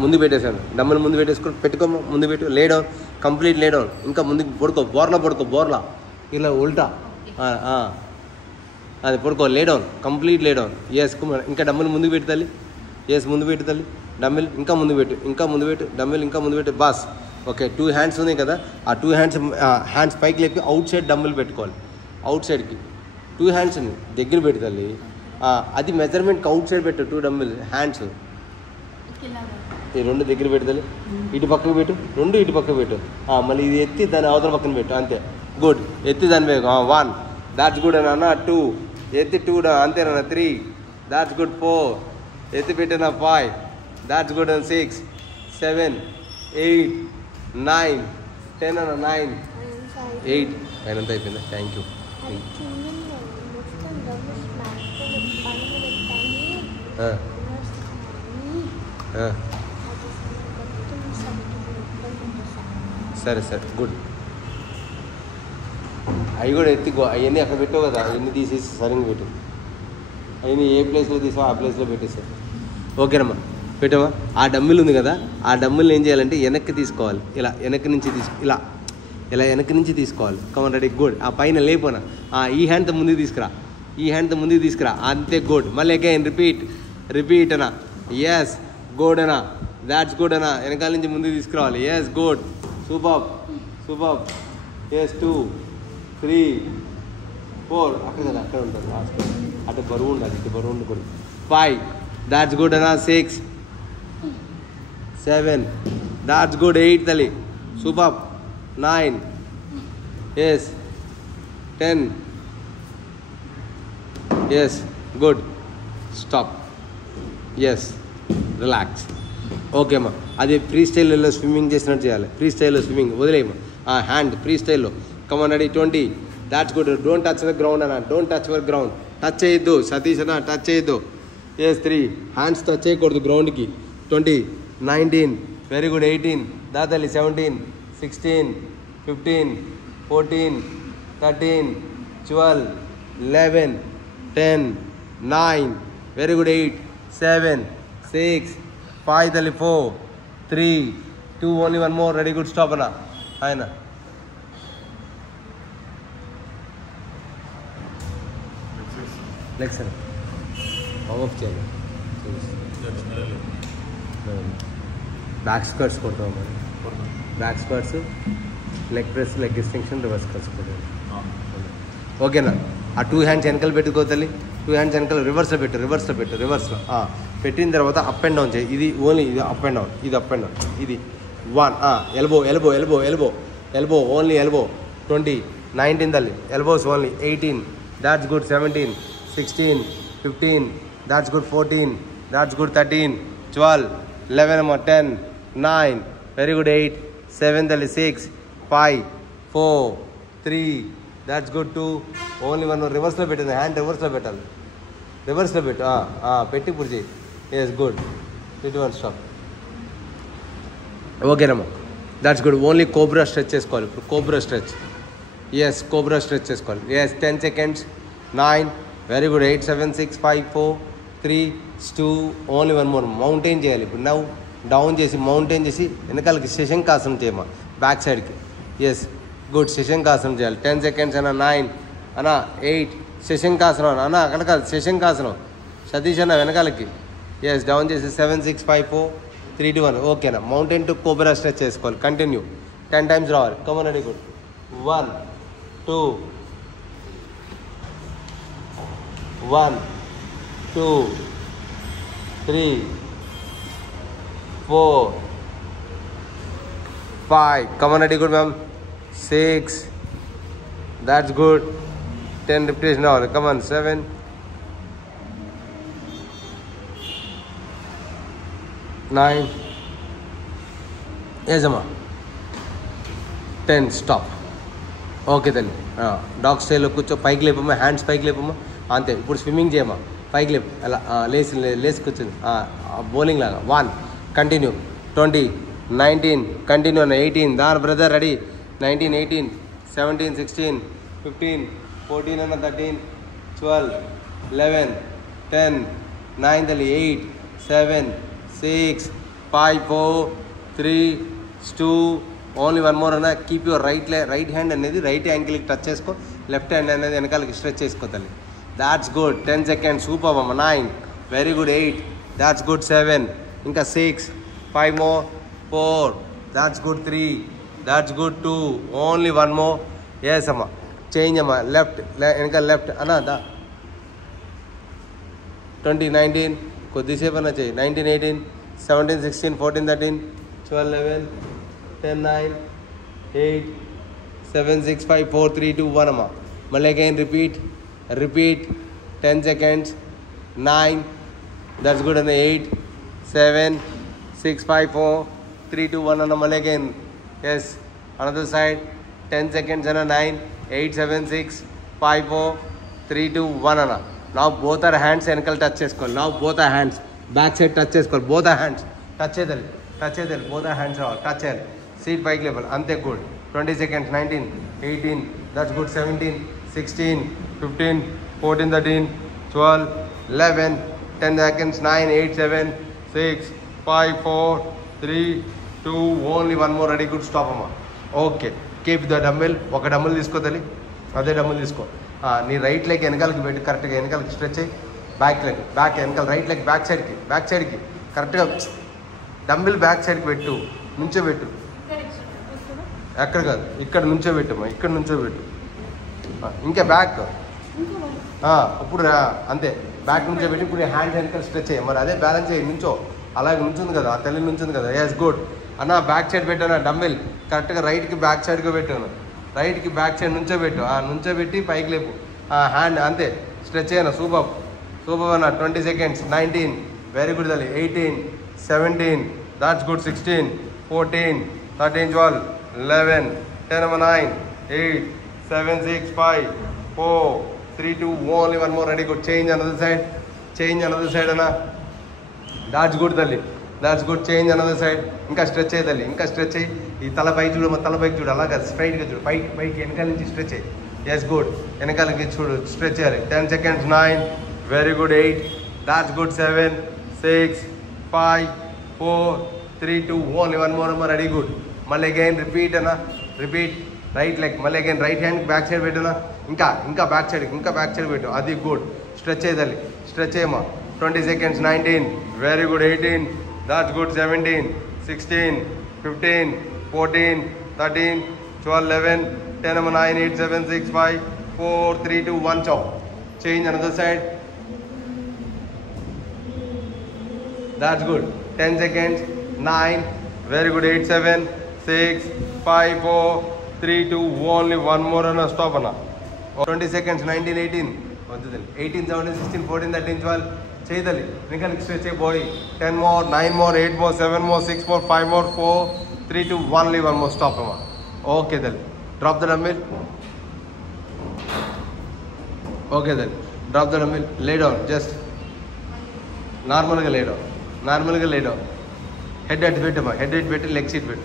ముందు పెట్టేసాను. డమ్మిల్ ముందు పెట్టుకోమా. ముందు పెట్టు. Lie down, complete lie down. ఇంకా ముందుకు పడుకో, బోర్లా ఇలా ఉల్టా. అది పడుకో, లేడౌన్, కంప్లీట్ లేడౌన్. ఎస్, ఇంకా డమ్మిల్ ముందుకు పెట్టాలి. ఎస్, ముందు పెట్టాలి. డమ్మిల్ ఇంకా ముందు పెట్టు. డమ్మిల్ ఇంకా ముందు పెట్టు. బాస్. ఓకే, 2 హ్యాండ్స్ ఉన్నాయి కదా, ఆ 2 హ్యాండ్స్ పైకి లేపి అవుట్ సైడ్ డమ్మిల్ పెట్టుకోవాలి. అవుట్ సైడ్కి 2 హ్యాండ్స్ని దగ్గర పెట్టాలి. అది మెజర్మెంట్కి అవుట్ సైడ్ పెట్టు. 2 డమ్మిల్ హ్యాండ్స్ ఈ 2 దగ్గర పెట్టాలి. ఇటు పక్కకు పెట్టు. 2 ఇటు పక్కకు పెట్టు. మళ్ళీ ఇది ఎత్తి దాని అవతల పక్కన పెట్టు. అంతే, గుడ్. ఎత్తి దాని వేగం. 1, దాట్స్ గుడ్ అన్న. 2, ఎత్తి 2, అంతేనా. 3, దాట్స్ గుడ్. 4, ఎత్తి పెట్టిన. 5, దాట్స్ గుడ్. 6, 7, 8, 9, 10 అన్న. 9, 8 అయినంత అయిపోయిందా? Thank you. సరే, గుడ్. అవి కూడా ఎత్తికో. అవన్నీ అక్కడ పెట్టావు కదా, అవన్నీ తీసేసి సరిగ్గా పెట్టు. అవన్నీ ఏ ప్లేస్లో తీసావు ఆ ప్లేస్లో పెట్టేసావు. ఓకేనమ్మా, పెట్టామా. ఆ డమ్మిల్ ఉంది కదా, ఆ డమ్మిల్ ఏం చేయాలంటే వెనక్కి తీసుకోవాలి. ఇలా వెనక్కి నుంచి తీసుకోవాలి. Come on, ready good. ఆ పైన లేపోనా. ఈ హ్యాండ్తో ముందుకు తీసుకురా. అంతే, గుడ్. మళ్ళీ అగైన్ రిపీట్ అన్నా. ఎస్, గుడ్ అన్నా. దాట్స్ గుడ్ అన్నా. వెనకాల నుంచి ముందుకు తీసుకురావాలి. Yes, good. సూపర్. ఎస్, 2, 3, 4. అక్కడ ఉంటుంది లాస్ట్. అటు బరువు ఉండాలి. ఇటు బరువు ఉండకూడదు. 5, దాట్స్ గుడ్ అన్నా. 6, 7, దాట్స్ గుడ్. 8 తల్లి. Super. 9, yes. 10, yes, good. Stop. Yes, relax. Okay అమ్మా. అది ఫ్రీ స్టైల్లో స్విమ్మింగ్ చేసినట్టు చేయాలి. ఫ్రీ స్టైల్లో స్విమ్మింగ్ వదిలేయమ్మా. హ్యాండ్ ఫ్రీ స్టైల్లో. Come on, ready. 20, that's good. Don't touch the ground అన్న. Don't touch your ground. Touch చేయొద్దు సతీష్ అన్న, టచ్ చేయొద్దు. ఎస్, 3 హ్యాండ్స్ టచ్ చేయకూడదు గ్రౌండ్కి. 20, 19, వెరీ గుడ్. 18, దాతల్లి. 17, 16, 15, 14, 13, 12, 11, 10, 9, very good. 8, 7, 6, 5 తల్లి. 4, 3, 2, only one more, ready, good, stop అన్న ఆయన లెగ్స్ అన్న ఆఫ్ చేయాలి బ్యాక్ స్క్వాట్స్ కొడతాం మరి back squats leg press leg extension reverse squats కొట్టాలి ఓకేనా ఆ 2 హ్యాండ్స్ వెనకాల పెట్టుకోవాలి 2 హ్యాండ్స్ వెనకాల రివర్స్లో పెట్టు రివర్స్లో పెట్టిన తర్వాత అప్ అండ్ డౌన్ చేయి ఇది ఓన్లీ ఇది అప్ అండ్ డౌన్ ఇది అప్ అండ్ డౌన్ ఇది 1 ఎల్బో ఓన్లీ ఎల్బో 20 19 తల్లి elbows only 18 that's good 17 16 15 that's good 14 that's good 13 12 11 10 9 very good 8 7 తల్లి 6 5 4 3 దాట్స్ గుడ్ 2 ఓన్లీ 1 రివర్స్లో పెట్టింది హ్యాండ్ రివర్స్లో పెట్టాలి రివర్స్లో పెట్టు పెట్టి ఇప్పుడు చేయి ఎస్ గుడ్ 1 స్టాప్ ఓకేనమ్మా that's good only cobra stretch చేసుకోవాలి ఇప్పుడు cobra stretch yes cobra stretch చేసుకోవాలి yes 10 seconds 9 very good 8 7 6 5 4 3 2 only 1 more mountain చేయాలి ఇప్పుడు నవ్వు డౌన్ చేసి మౌంటైన్ చేసి వెనకాలకి శశంకాసనం చేయమా బ్యాక్ సైడ్కి ఎస్ గుడ్ శశంకాసనం చేయాలి 10 seconds అన్న 9 అన్న 8 శశంకాసనం అన్న అక్కడ కాదు శశంకాసనం సతీష్ అన్న వెనకాలకి ఎస్ డౌన్ చేసి 7 6 5 4 3 2 1 ఓకేనా మౌంటైన్ టు కోబ్రా స్ట్రెచ్ చేసుకోవాలి కంటిన్యూ 10 times రావాలి come on ready good 1 2 1 2 3 4 5 come on ready good ma'am 6 that's good 10 repetition రావాలి కమన్ 7 9 ఏజమ్మా 10 స్టాప్ ఓకే తల్లి డాగ్ స్టైల్లో కూర్చో పైకి లేపమ్మా హ్యాండ్స్ పైకి లేపమ్మా అంతే ఇప్పుడు స్విమ్మింగ్ చేయమ్మా పైకి లేపు అలా లేసి కూర్చుంది బౌలింగ్ లాగా 1 కంటిన్యూ 20 19 కంటిన్యూ అన్న 18 దాని బ్రదర్ రెడీ 19 18 17 16 15 14 అన్న 13 12 11 10 9 తల్లి 8 7 6 5 4 3 2 ఓన్లీ 1 more అన్న కీప్ యువర్ రైట్ హ్యాండ్ అనేది రైట్ యాంకిల్కి టచ్ చేసుకో లెఫ్ట్ హ్యాండ్ అనేది వెనకాలకి స్ట్రెచ్ చేసుకో తల్లి దాట్స్ గుడ్ 10 seconds సూపర్ అమ్మ 9 వెరీ గుడ్ 8 దాట్స్ గుడ్ 7 ఇంకా 6 5 more 4 that's good 3 that's good 2 only 1 more yes అమ్మ చేంజ్ అమ్మ లెఫ్ట్ వెనకాల లెఫ్ట్ అన్న దా 20 19 కొద్దిసేపు అన్న చేయి 19 18 17 16 14 13 12 11 10 9 8 7 6 5 4 3 2 1 అమ్మా మళ్ళీ again repeat 10 seconds 9 that's good అన్న 8 7 6 5 4 3 2 1 అన్న మళ్ళీ again yes another side 10 seconds అన్న 9 8 7 6 5 4 3 2 1 అన్న now both our hands వెనకాల టచ్ చేసుకోవాలి now both our hands back side touch చేసుకోవాలి both our hands టచ్ చేయాలి both our hands రావాలి టచ్ చేయాలి సీట్ పైకి లేవాలి అంతే good 20 seconds 19 18 that's good 17 16 15 14 13 12 11 10 seconds 9 8 7 6 5 4 3 2 only 1 more ready good stop అమ్మా ఓకే కీప్ ద డంబెల్ ఒక డంబెల్ తీసుకోవాలి అదే డంబెల్ తీసుకో నీ రైట్ లెగ్ వెనకాలకి పెట్టి కరెక్ట్గా వెనకాలకి స్ట్రెచ్ అయ్యి బ్యాక్ వెనకాల రైట్ లెగ్ బ్యాక్ సైడ్కి కరెక్ట్గా డంబిల్ బ్యాక్ సైడ్కి పెట్టు నుంచోబెట్టు ఎక్కడ కాదు ఇక్కడ నుంచోబెట్టుమా ఇక్కడ నుంచోబెట్టు ఇంకా బ్యాక్ ఇప్పుడు అంతే బ్యాక్ నుంచోబెట్టి ఇప్పుడు హ్యాండ్ వెనకాల స్ట్రెచ్ అయ్యి మరి అదే బ్యాలెన్స్ అయ్యి నుంచో అలాగే నుంచుంది కదా ఆ తల్లి నుంచుంది కదా ఎస్ గుడ్ అన్న బ్యాక్ సైడ్ పెట్టాను డంబిల్ కరెక్ట్గా రైట్కి బ్యాక్ సైడ్కి పెట్టాను రైట్కి బ్యాక్ సైడ్ నుంచోబెట్టు నుంచోబెట్టి పైకి లేపు హ్యాండ్ అంతే స్ట్రెచ్ అయ్యాను సూపర్ అన్న 20 seconds 19 వెరీ గుడ్ తల్లి 18 17 that's good 16 14 13 12 11 10 9 8 7 6 5 4 3 2 only 1 more ready good change another side అన్న దాట్స్ గుడ్ తల్లి that's good change another side ఇంకా స్ట్రెచ్ అయ్యి తల్లి ఇంకా స్ట్రెచ్ అయ్యి ఈ తలపైకి చూడు అలాగా స్ట్రైట్గా చూడు పైకి వెనకాల నుంచి స్ట్రెచ్ అయ్యి ఎస్ గుడ్ వెనకాలకి చూడు స్ట్రెచ్ చేయాలి 10 seconds 9 very good 8 that's good 7 6 5 4 3, 2, only one more, ready, good. Malli again, repeat, repeat, right leg, malli again, right hand, back side, inka back side, adi good. Stretch edali, stretch ema, 20 seconds, 19, very good, 18, that's good, 17, 16, 15, 14, 13, 12, 11, 10, 9, 8, 7, 6, 5, 4, 3, 2, 1, chop. Change another side. That's good. 10 seconds. 9. Very good. 8, 7, 6, 5, 4, 3, 2, only one more and stop. 20 seconds. 19, 18. 18, 17, 16, 14, 13, 12. Cheyidali. Nikal stretch your body. 10 more, 9 more, 8 more, 7 more, 6 more, 5 more, 4, 3, 2, 1, leave one more. Stop. Okay then. Drop the dumbbell. Okay then. Drop the dumbbell. Lay down. Just normally lay down. Normally lay down. Head at weight, head at weight, legs at weight.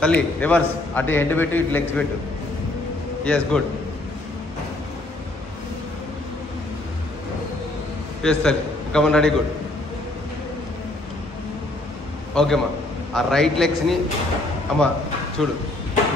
Tali, reverse. At head weight, legs weight. Yes, good. Yes, sir. Come on, ready, good. Okay, ma. Our right legs ni, amma, chudu.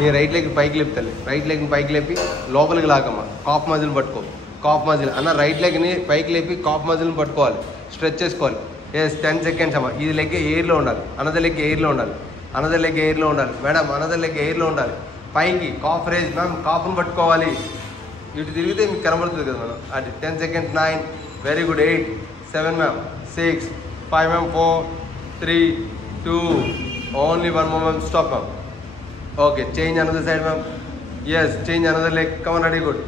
నీ రైట్ లెగ్ పైకి లేపుతాలి. రైట్ లెగ్ని పైకి లేపి లోపలికి లాగమ్మా. కాఫ్ మజిల్ని పట్టుకో. కాఫ్ మజిల్ అన్న రైట్ లెగ్ని పైకి లేపి కాఫ్ మజిల్ని పట్టుకోవాలి. స్ట్రెచ్ చేసుకోవాలి. ఎస్ 10 సెకండ్స్ అమ్మా. ఇది లెగ్ ఎయిర్లో ఉండాలి. అనదర్ లెగ్ ఎయిర్లో ఉండాలి. అనదర్ లెగ్ ఎయిర్లో ఉండాలి. మేడం అనదర్ లెగ్ ఎయిర్లో ఉండాలి. పైకి కాఫ్ రేజ్ మ్యామ్. కాఫ్ని పట్టుకోవాలి. ఇటు తిరిగితే మీకు కనబడుతుంది కదా మేడం. అది 10 seconds. 9 very good. 8 7 ma'am. 6 5 ma'am. 4 3 2 only one more ma'am. Stop ma'am. Okay, change another side, ma'am. Yes, change another leg. Come on, ready, good.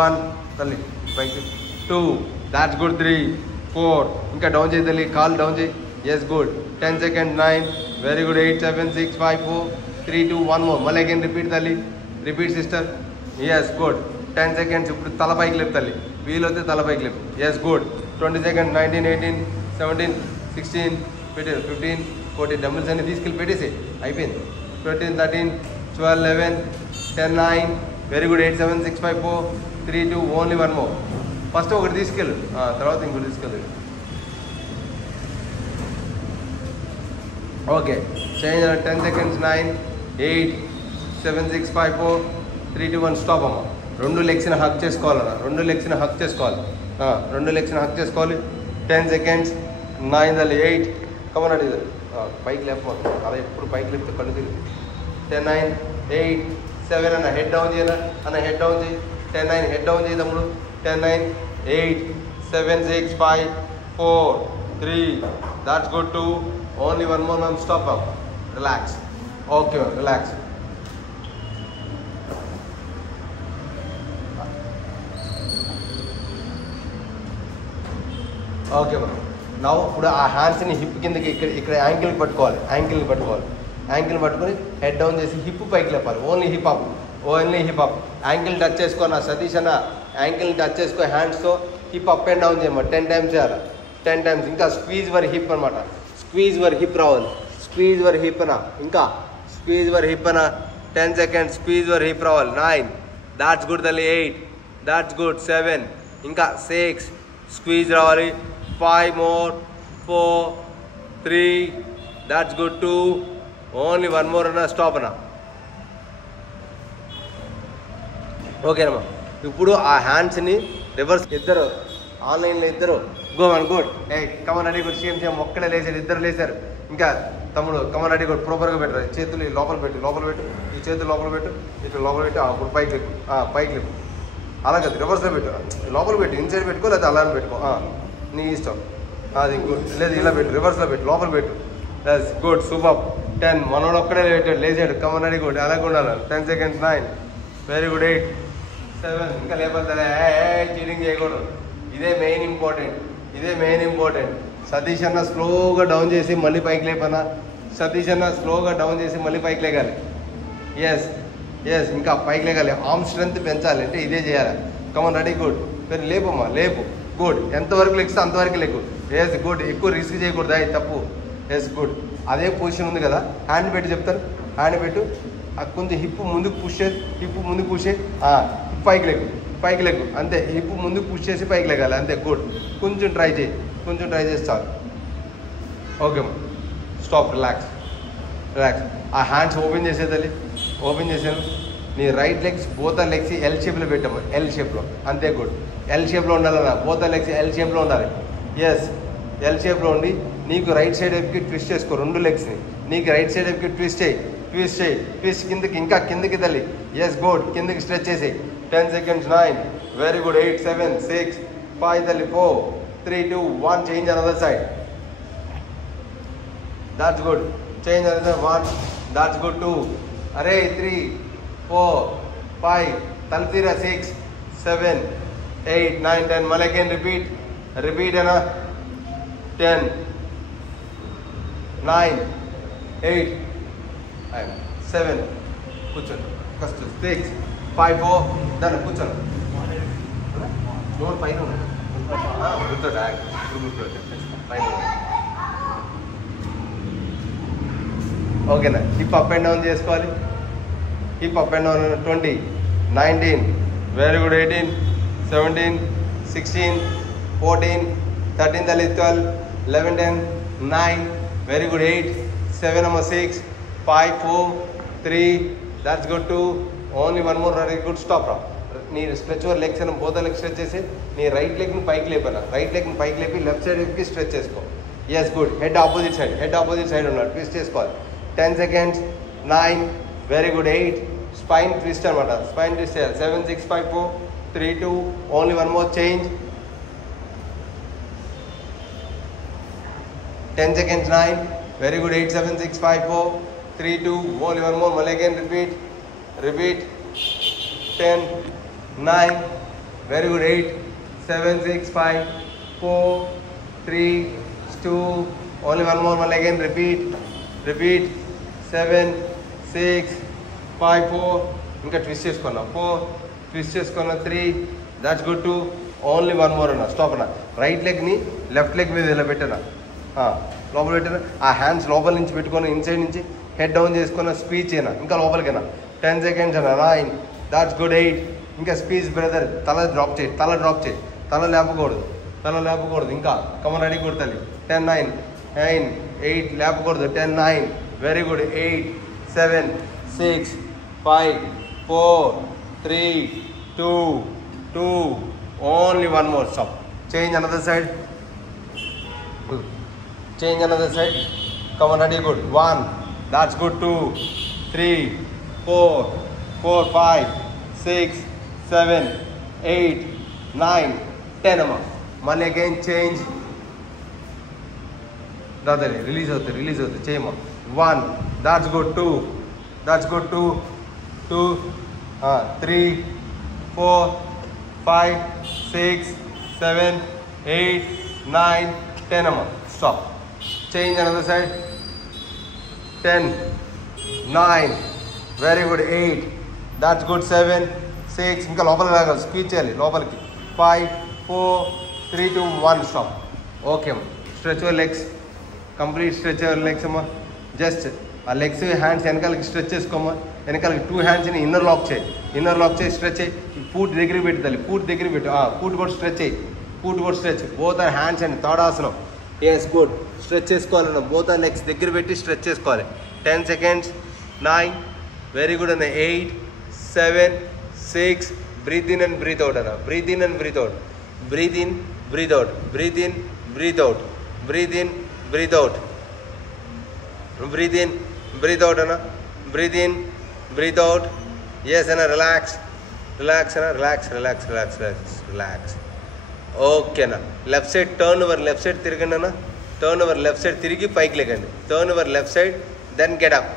1, 2, that's good. 3, 4. Inka down cheyidali, call down chey. Yes, good. 10 seconds. 9, very good. 8, 7, 6, 5, 4, 3, 2, 1 more. Mal again repeat tali. Repeat, sister. Yes, good. 10 seconds. Ippudu tala paiki lep tali. Wheel hote tala paiki lep. Yes, good. 20 seconds. 19, 18, 17, 16, 15, 14. Dumbbells ani తీసుకెళ్ళి పెట్టేసి అయిపోయింది. 13, 13, 12, 11, 10, 9, very good. 8, 7, 6, 5, 4, 3, 2, only one more. First ఒకటి తీసుకెళ్ళు, తర్వాత ఇంకోటి తీసుకెళ్ళు. Okay, change 10 seconds. 9, 8, 7, 6, 5, 4, 3, 2, 1, స్టాప్ అమ్మ. రెండు లెగ్స్ని హక్ చేసుకోవాలన్నా. రెండు లెగ్స్ని హక్ చేసుకోవాలి. 10 seconds. 9, 8, కమన్ అడిగి పైకి లేపమా. అలా ఎప్పుడు పైకి లేపితే కళ్ళు తిరిగి. 10, 9, 8, 7 అన్న హెడ్ డౌన్ చేయనా. అన్న హెడ్ డౌన్ చేయి. 10, 9 హెడ్ డౌన్ చేయి తమ్ముడు. 10, 9, 8, 7, 6, 5, 4, 3, that's good. 2, only one more ma'am. Stop up. Relax. Okay ma'am, relax. Okay ma'am. Now ఇప్పుడు ఆ హ్యాండ్స్ని హిప్ కిందకి ఇక్కడ యాంకిల్కి పట్టుకోవాలి. యాంకిల్ని పట్టుకొని హెడ్ డౌన్ చేసి హిప్ పైకి లేపాలి. Only hip up. Ankle touch చేసుకో నా సతీష్ అన్న. యాంకిల్ని టచ్ చేసుకో హ్యాండ్స్తో. హిప్ అప్ అండ్ డౌన్ చేయమ్మా. 10 times చేయాలి. 10 times. ఇంకా స్క్వీజ్ వర్ హిప్ అనమాట. స్క్వీజ్ వర్ హిప్ రావాలి. స్క్వీజ్ వర్ హిప్ అన్న. ఇంకా స్క్వీజ్ వర్ హిప్ అన్న. 10 seconds. స్క్వీజ్ వర్ హిప్ రావాలి. 9, దాట్స్ గుడ్ తల్లి. 8, దాట్స్ గుడ్. 7, ఇంకా 6, స్క్వీజ్ రావాలి. 5 more, 4, 3, that's good. 2, only one more and stop అన్న. ఓకేనమ్మా. ఇప్పుడు ఆ హ్యాండ్స్ని రివర్స్. ఇద్దరు ఆన్లైన్లో ఇద్దరు go and good. Come on ready good. Same ఒక్కడే లేచారు. ఇద్దరు లేచారు. ఇంకా తమ్ముడు కమన్ రెడీ గుడ్. ప్రాపర్గా పెట్టరు. చేతులు లోపల పెట్టు. ఈ చేతులు లోపల పెట్టు. ఇట్లా లోపల పెట్టు. అప్పుడు పైకి లేపు. అలా కదా రివర్స్లో పెట్టు. లోపల పెట్టు. ఇన్సైడ్ పెట్టుకో లేదా అలానే పెట్టుకో. నీ ఇష్టం. అది గుడ్. లేదు ఇలా పెట్టు. రివర్స్లో పెట్టు. లోపల పెట్టు. That's good. సూపర్. 10 మనోడు ఒక్కడే లేచాడు. Come on ready good. అలాగే ఉండాలి. 10 seconds. 9, very good. 8, 7, ఇంకా లేకపోతే చీటింగ్ చేయకూడదు. ఇదే మెయిన్ ఇంపార్టెంట్. సతీష్ అన్న స్లోగా డౌన్ చేసి మళ్ళీ పైకి లేపన్నా. లేగాలి. ఎస్ ఇంకా పైకి లేగాలి. ఆర్మ్ స్ట్రెంత్ పెంచాలి అంటే ఇదే చేయాలి. Come on ready good. మరి లేపమ్మా. లేపు. గుడ్. ఎంతవరకు లెగ్స్ అంతవరకు లెగ్గు. Yes good. ఎక్కువ రిస్క్ చేయకూడదు. అది తప్పు. Yes good. అదే పొజిషన్ ఉంది కదా. హ్యాండ్ పెట్టి చెప్తాను. హ్యాండ్ పెట్టు. కొంచెం హిప్ ముందుకు పుష్ చేసి పైకి లెగ్గు. అంతే. హిప్ ముందుకు పుష్ చేసి పైకి లెగాలి. అంతే. గుడ్. కొంచెం ట్రై చేసి చాలు. ఓకే అమ్మా. స్టాప్. రిలాక్స్. రిలాక్స్. ఆ హ్యాండ్స్ ఓపెన్ చేసేది, ఓపెన్ చేసాను. నీ right legs both legs L షేప్లో పెట్టాము, ఎల్ షేప్లో. అంతే గుడ్. ఎల్ షేప్లో ఉండాలన్నా, బోత్ లెగ్స్ ఎల్ షేప్లో ఉండాలి. ఎస్, ఎల్ షేప్లో ఉండి నీకు రైట్ సైడ్ వైపుకి ట్విస్ట్ చేసుకో రెండు లెగ్స్ని. నీకు రైట్ సైడ్ వైపుకి ట్విస్ట్ చేయి, ట్విస్ట్ చేయి, ట్విస్ట్ కిందకి, ఇంకా కిందకి తల్లి. Yes good. కిందకి స్ట్రెచ్ చేసేయి. 10 seconds. 9, very good. 8, 7, 6, 5 తల్లి. 4, 3, 2, 1. Change another side. That's good. Change another 1. That's good. 2, అరే 3, 4, 5 తల తీరా. 6, 7, 8, 9, 10. మళ్ళీ అగైన్ రిపీట్ అనా. 10, 9, 8, 7. కూర్చోండి ఫస్ట్. 6, 5, 4. దాన్ని కూర్చోండి. డోర్ పైన గుర్తోట పైన. ఓకేనా? హిప్ అప్ అండ్ డౌన్ చేసుకోవాలి. Hip up and down. 20, 19, very good. 18, 17, 16, 14, 13 తల్లి. 12, 11, 10, 9, వెరీ గుడ్. 8, 7 అమ్మ. 6, 5, 4, 3, that's good. 2, only 1 more. Very good. Stop రా. నీ స్ట్రెచ్ యువర్ లెగ్స్ అని బోత్ లెగ్ స్ట్రెచ్ చేసి నీ రైట్ లెగ్ని పైకి లేపనా. రైట్ లెగ్ని పైకి లేపి లెఫ్ట్ సైడ్కి స్ట్రెచ్ చేసుకో. Yes good. Head opposite side ఉన్నాడు. ట్విస్ట్ చేసుకోవాలి. 10 seconds. 9, very good. 8, spine twist అనమాట. స్పైన్ ట్విస్ట్ చేయాలి. 7, 6, 5, 4, 3, 2, only 1 more. Change. 10 seconds. 9, very good. 8, 7, 6, 5, 4, 3, 2, only 1 more. మళ్ళీ again repeat. 10, 9, very good. 8, 7, 6, 5, 4, 3, 2, only 1 more. మళ్ళీ అగైన్ రిపీట్. 7, 6, 5, 4. ఇంకా ట్విస్ట్ చేసుకున్నా. 4, ట్విస్ట్ చేసుకున్నా. 3, దాట్స్ గుడ్. 2, ఓన్లీ 1 more అన్న. స్టాప్ అన్న. రైట్ లెగ్ని లెఫ్ట్ లెగ్ మీద ఇలా పెట్టనా, లోపల పెట్టిన. ఆ హ్యాండ్స్ లోపల నుంచి పెట్టుకొని ఇన్సైడ్ నుంచి హెడ్ డౌన్ చేసుకున్న. స్పీచ్ అయినా ఇంకా లోపలికైనా. 10 seconds అన్న. 9, దాట్స్ గుడ్. 8, ఇంకా స్పీచ్ బ్రదర్. తల డ్రాప్ చేయి. తల లేపకూడదు. ఇంకా కమన్ రెడీ కొడతాలి. 10, 9, 8 లేపకూడదు. 10, 9, very good. 8, 7, 6, 5, 4, 3, 2, only 1 more. Stop. Change another side. Come on ready. Good. 1, that's good. 2, 3, 4, 5, 6, 7, 8, 9, 10 అమ్మా. మళ్ళీ అగైన్ చేంజ్. దాదాపు రిలీజ్ అవుతుంది. చేయమ్మా. 1, దాట్స్ గుడ్. 2, 2, 3, 4, 5, 6, 7, 8, 9, 10 అమ్మా. Stop. Change another side. 10, 9, very good. 8, that's good. 7, 6, ఇంకా లోపలికి రాగాలి. స్పీచ్ చేయాలి లోపలికి. 5, 4, 3, 2, 1. స్టాప్. ఓకే అమ్మా. Stretch your legs. Complete stretch your legs అమ్మా. జస్ట్ ఆ లెగ్స్ హ్యాండ్స్ వెనకాలకి స్ట్రెచ్ చేసుకోమ్మా. వెనకాలకి 2 handsని ఇన్నర్ లాక్ చేయి. స్ట్రెచ్ చేయి. పూట్ దగ్గరికి పెట్టాలి. పూట్ కూడా స్ట్రెచ్ చేయి. Stretch. Both are hands and తాడాసనం. Yes good. స్ట్రెచ్ చేసుకోవాలన్న. బోత్ ఆర్ లెగ్స్ దగ్గర పెట్టి స్ట్రెచ్ చేసుకోవాలి. 10 seconds. 9, వెరీ గుడ్ అన్న. 8, 7, 6, breathe in and breathe out అన్న. బ్రీత్ ఇన్, బ్రీత్ అవుట్ అన్న. Breathe in, breathe out. Breathe in, breathe out. Yes అన్న. రిలాక్స్ అన్న. రిలాక్స్. ఓకేనా? Left side turn over. Left side తిరగండి అన్న. లెఫ్ట్ సైడ్ తిరిగి పైకి లేకండి. Left side. Then get up.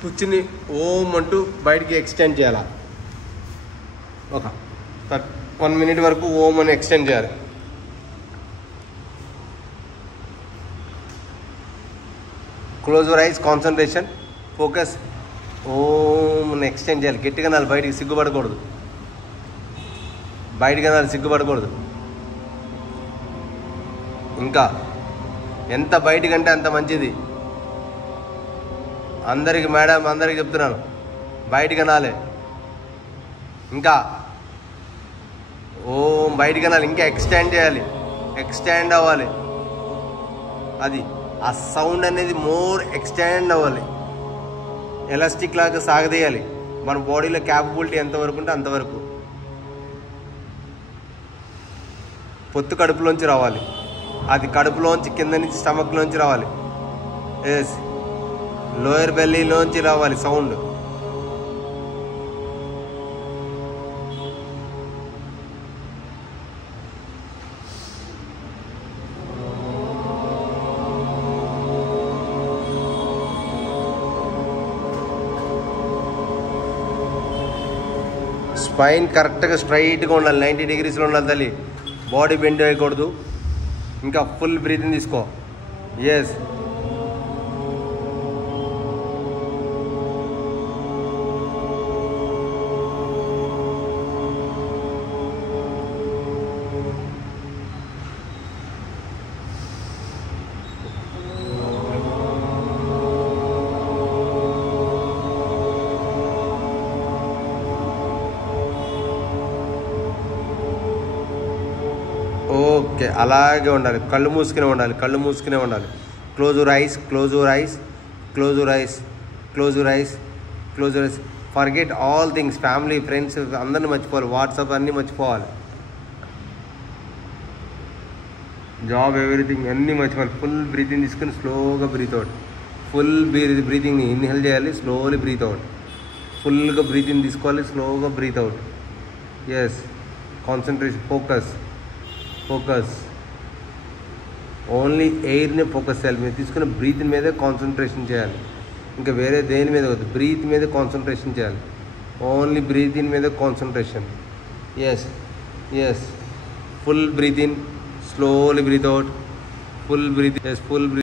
కూర్చుని ఓం అంటూ బయటికి ఎక్స్టెండ్ చేయాలి. ఒక 1 minute వరకు ఓం అని ఎక్స్టెండ్ చేయాలి. Close your eyes. Concentration. Focus. ఓం అని ఎక్స్టెండ్ చేయాలి. గట్టిగా నాలు. బయటికి సిగ్గుపడకూడదు. ఇంకా ఎంత బయటికంటే అంత మంచిది. అందరికి మేడం, అందరికి చెప్తున్నాను, బయటికి అనాలి. ఇంకా ఓం బయటికి అనాలి. ఇంకా ఎక్స్టెండ్ చేయాలి. ఎక్స్టెండ్ అవ్వాలి. అది ఆ సౌండ్ అనేది మోర్ ఎక్స్టెండ్ అవ్వాలి, ఎలాస్టిక్ లాగా సాగదీయాలి. మన బాడీలో క్యాపబిలిటీ ఎంతవరకు ఉంటే అంతవరకు. పొత్తు కడుపులోంచి రావాలి, అది కడుపులోంచి కింద నుంచి స్టమక్లోంచి రావాలి. ఎస్, లోయర్ బెల్లీలోంచి రావాలి సౌండ్. స్పైన్ కరెక్ట్గా స్ట్రైట్గా ఉండాలి, 90 degreesలో ఉండాలి తల్లి. బాడీ బెండ్ అయ్యకూడదు. ఇంకా ఫుల్ బ్రీతింగ్ తీసుకో. ఎస్, ఓకే, అలాగే ఉండాలి. కళ్ళు మూసుకునే ఉండాలి, కళ్ళు మూసుకునే ఉండాలి. Close your eyes, close your eyes, close your eyes, close your eyes, close your eyes. Forget all things, family, friends అందరిని మర్చిపోవాలి, వాట్సాప్ అన్నీ మర్చిపోవాలి, జాబ్, ఎవ్రీథింగ్ అన్నీ మర్చిపోవాలి. ఫుల్ బ్రీతింగ్ తీసుకుని స్లోగా బ్రీత్ అవుట్. ఫుల్ బ్రీతింగ్ని ఇన్హేల్ చేయాలి, స్లోలీ బ్రీత్ అవుట్. ఫుల్గా బ్రీతింగ్ తీసుకోవాలి, స్లోగా breathe out. Yes, concentration, focus only ఎయిర్ని ఫోకస్ చేయాలి. మీరు తీసుకున్న బ్రీత్ మీదే కాన్సన్ట్రేషన్ చేయాలి, ఇంకా వేరే దేని మీద వద్దు. బ్రీత్ మీద కాన్సన్ట్రేషన్ చేయాలి, ఓన్లీ బ్రీత్ ఇన్ మీద concentration. Yes, full breath in, slowly breath out, full breath. Yes, full breath.